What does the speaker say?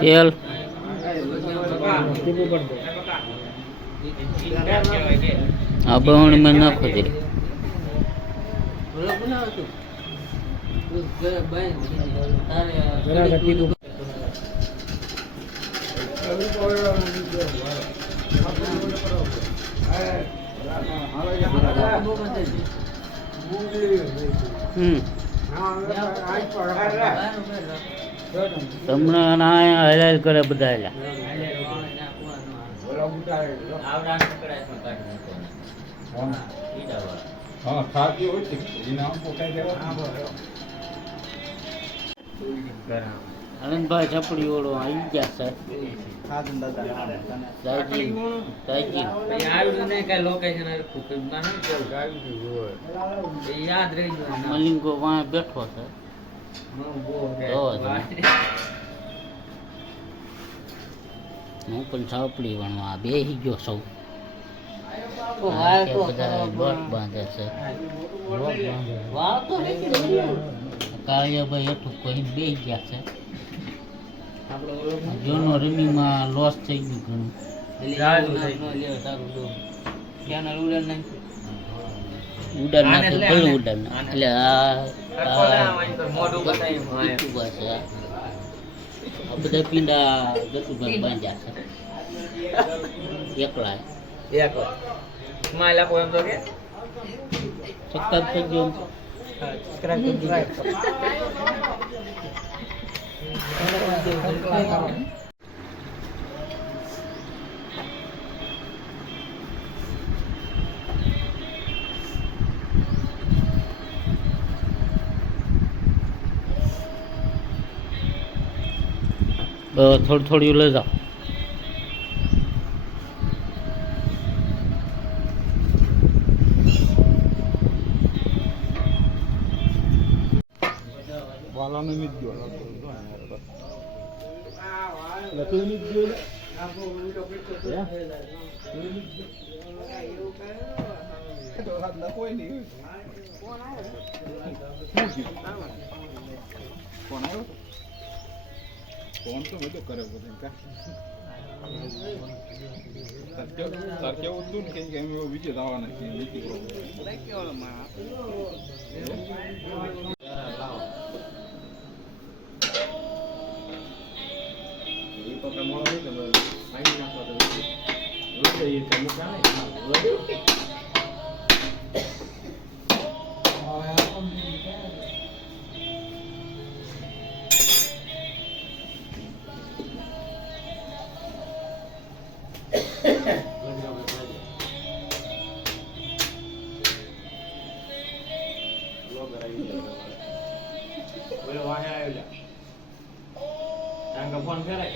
તેલ આ બવણીમાં નાખો દે. તમને હલાલ કરે બધા. આનંદભાઈ છપડી ઓળો આવી ગયા છે. મલિંગો વાં બેઠો છે. હું પણ છાપડી વણવા બેસી ગયો સૌ. બધા લોટ બાંધે છે. કાળિયાભાઈ એટલું કોઈ બેસી ગયા છે. જોનો રમીમાં લોસ થઈ ગયું ઘણું. ઉડાન નાખે ભલે ઉડાન એટલે આ બધા પીંડા ગટુભાઈ બાંધ્યા છે. એકલા સક્કર થઈ ગયો. થોડી થોડી લઈ જાઓ. વાલાને નથી ગયો કોઈ નહીં. કોણ આવ્યો? ફોન તો બધો કરે બધા સર કેવું હતું ને કે એમ એવું વિજય આવવાના છે. ફોન કરાય